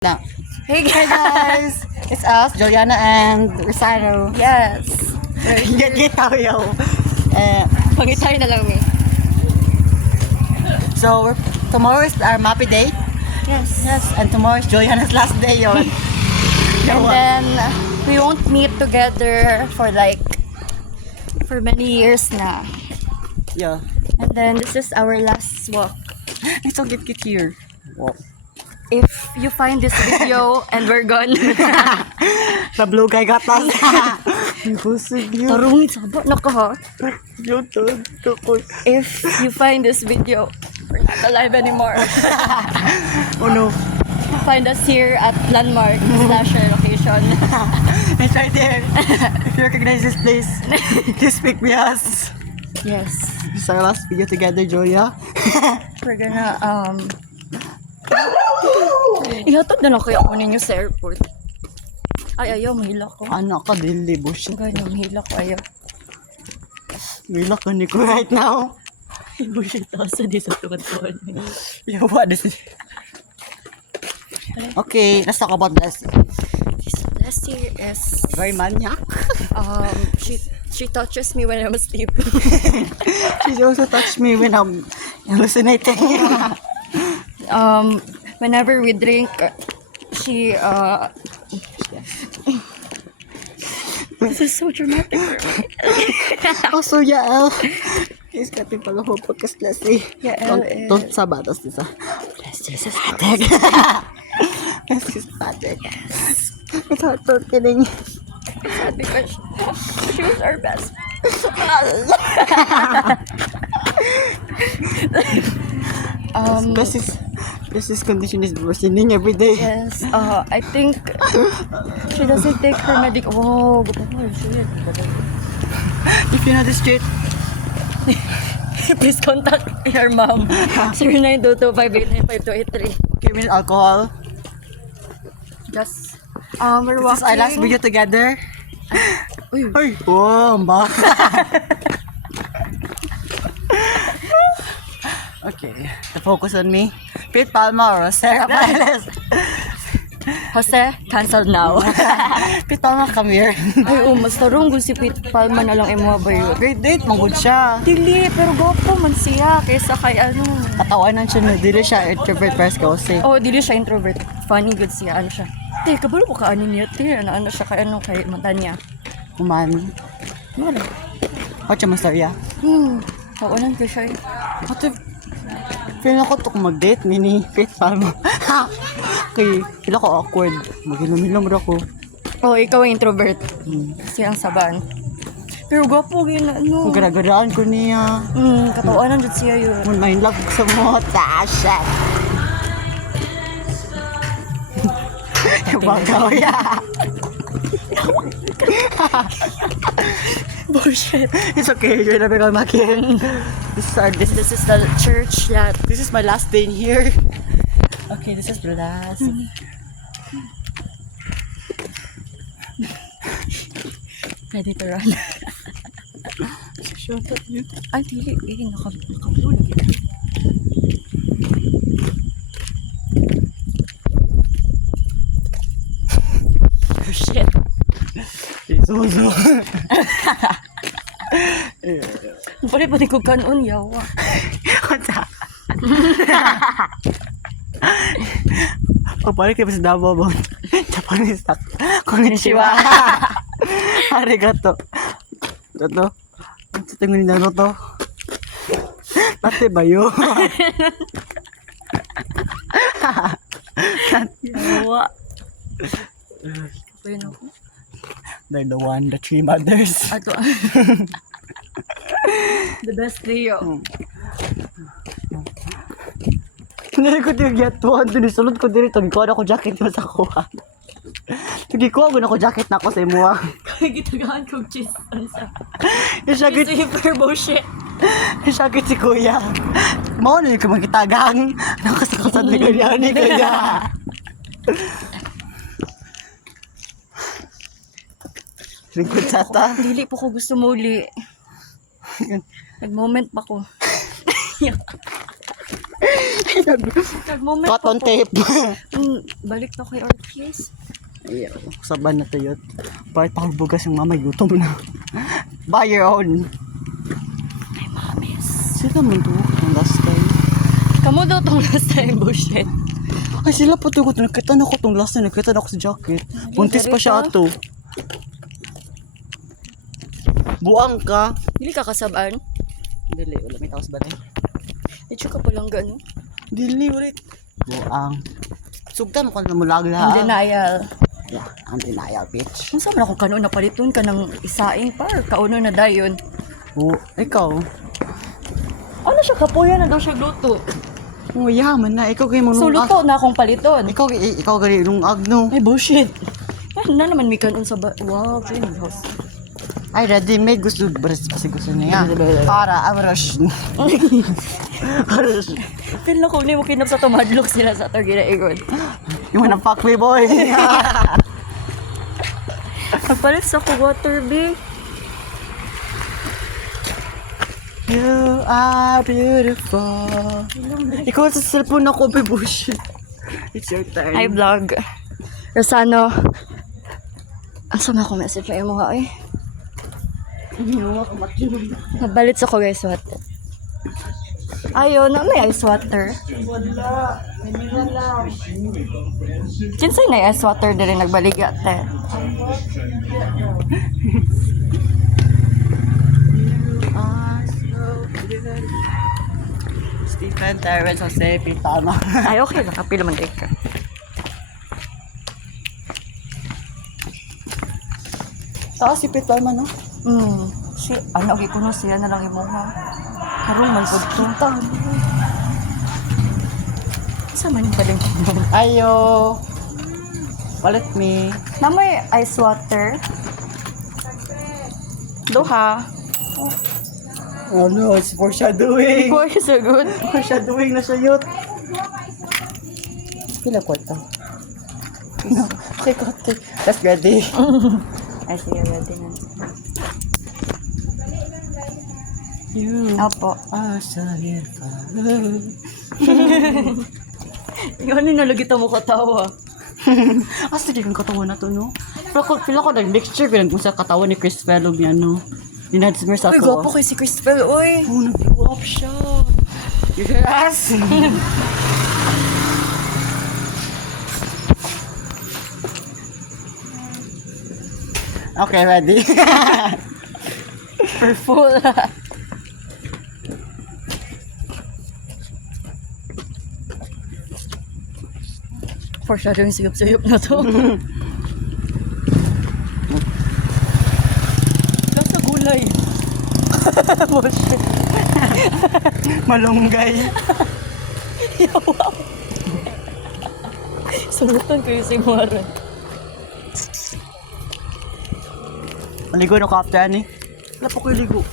Now, Hey hey guys! guys, it's us, Juliana and Rosano. Yes! Get tayo. Uh, Pangitay na lang eh. so tomorrow is our Mappy Day. Yes. Yes, and tomorrow is Juliana's last day. Yon. And then, we won't meet together for many years na. Yeah, And then, this is our last walk. it's so get here. Wow. If you find this video and we're gone, The blue guy got us. Busog yun. tarungin sabo na ka ha. Yun, If you find this video, we're not alive anymore. Oh no, Find us here at Landmark Slasher location. it's right there. If you recognize this place, just pick me us. Yes. This is our last video together, Julia. We're gonna, ihatod na lang kaya ako ninyo sa airport. Ay, ayaw, mahila ko. Anak ka, dili, bullshit. Ganyan, mahila ko, ayaw. Mila ka ni ko right now. Bullshit ako sa di sa tuwan-tuwan. Yeah, what is it? Okay, let's talk about this. This last year is, Very maniac. she touches me when I'm asleep. She also touched me when I'm hallucinating. Whenever we drink, she, this is so dramatic for me. Also, yeah, he's cutting pala ho pagkas-less eh. Yeah, Don't sabatos dito. Bless Jesus, Patrick. Bless Jesus, Patrick. It's heartbroken. Sad because she was our best. This condition is worsening every day. Yes, I think she doesn't take her medic. Wow, oh, shit. If you know the street, Please contact your mom. 0922589523. give me alcohol. Just, we're This is our last video together. Uy. Ay, wow, ba? Okay, the focus on me. Pete Palma or Sarah Morales? Jose, cancel now. Pete Palma, come here. Ay, mas tarong si Pete Palma na lang imo ba yun? Great date, manggod siya. Dili, pero gopo man siya kaysa kay ano. Katawanan siya na, dili siya introvert first kasi. Oh, dili siya introvert. Funny good siya, ano siya. Te, kabalo ko ka ano niya, te. Ano siya kay ano kay mata niya. Kuman. Ano? What's your masarya? Tawanan ko siya. Ate, feel ako to kung mag-date, mini Pete Palma. Okay, feel ako awkward. Mag-ilum-ilum ako. Oh, ikaw ang introvert. Siya ang saban. Pero gwapo yun, ano. Kung garagaraan ko niya. Katawanan dyan siya yun. Kung may love sa mo, tasha. Bagaw ya. Bullshit. It's okay, you're never gonna make it. This is the church that This is my last day in here. Okay, this is the last. ready to run. Ay, dili. Nakablo lagi. Oh, shit. Suso. Pwede pa ko kanon, yawa. Pagpalik kayo sa Davao ba? Japanese tak. Konnichiwa. Arigato. Ito. Sa tingin niya to. Tate ba yun? Yawa. Pwede ako. They're the one, the three mothers. Ato. The best trio. Hindi ko tingin yatuan. Dinisulod ko dito. Tagikuha na ko jacket mo sa kuha. Tagikuha ko na ko jacket na ako sa imuha. Gitagahan kong cheese. Ano sa? Isagit. Super bullshit. Isagit si kuya. Mau na yung kumagitagang. Nakasakasan na ganyan ni kuya. Lingkod sata. Dili po ko gusto muli. Nag-moment pa ko. Nag-moment Cotton pa ko. tape. Balik na kay Artis. Ayaw, saban na to yun. Bakit pa bugas yung mama, gutom na. Buy your own. Ay, mamis. Sila man to, ang last time. Kamu daw tong last time, bullshit. Ay, sila pa to, nakita na ko tong last time, nakita na ko sa jacket. Buntis pa siya ato. Buang ka. Dili ka kasabaan. Dili, wala may taos ba na Ito ka palang gano'n. Dili, ulit. Buang. Sugtan mo ka na mulagla. Ang denial. Yeah, ang denial, bitch. Kung saan man akong kanon napaliton ka ng isaing par. Kauno na dayon. Oh, ikaw. Ano siya kapuya na daw siya luto. Oh, yaman na. Ikaw kayo So luto na akong paliton. Ikaw gani nung agno. Ay bullshit. Ay na naman may kanon sa wow, clean house. Ay, ready made. Gusto kasi gusto niya. Para, rush. Feel na kung hindi mo kinap sa tumadlok sila sa ito ginaigon. You wanna fuck me, boy? Pagpalit sa ko water, B. You are beautiful. Ikaw sa cellphone ako, be bullshit. It's your turn. Hi, vlog. Rosano. Asa na ako message na mo ha, eh. Nabalit sa ko guys, what? Ayaw na may ice water. Wala. Ganyan lang. Kinsay na ice water dili nagbaliga, te. Stephen, Terrence, Jose, Pitama. Ay, okay lang. Kapila man take ka. Si Pitama, no? Si, ano, okay ko na siya na lang imo ha. Harong man po dito. Sa man yung paling mo. Ayo. Palit me. Na may ice water. Duha. Oh no, it's foreshadowing. Boy, so good. Foreshadowing na siya yun. Pila kwarta? No. Okay, kote. That's ready. Ay, sige, ready na. You Apo. are so beautiful. Ikaw ni nalagita mo katawa. Sige kang katawan na to, no? Pila ko nag-mixture pinag sa katawan ni Chris Fellow niya, no? Dinadismerse Uy, ako. gwapo kay si Christopher, uy. Oh, nag-blow up siya. Yes! Okay, ready? For full. Foreshadowing siyop-siyop na to. Lasa gulay. Bullshit. Malunggay. Yawa. Sulutan ko yung simuaran. Maligo na kapta ni. Wala po ko ligo.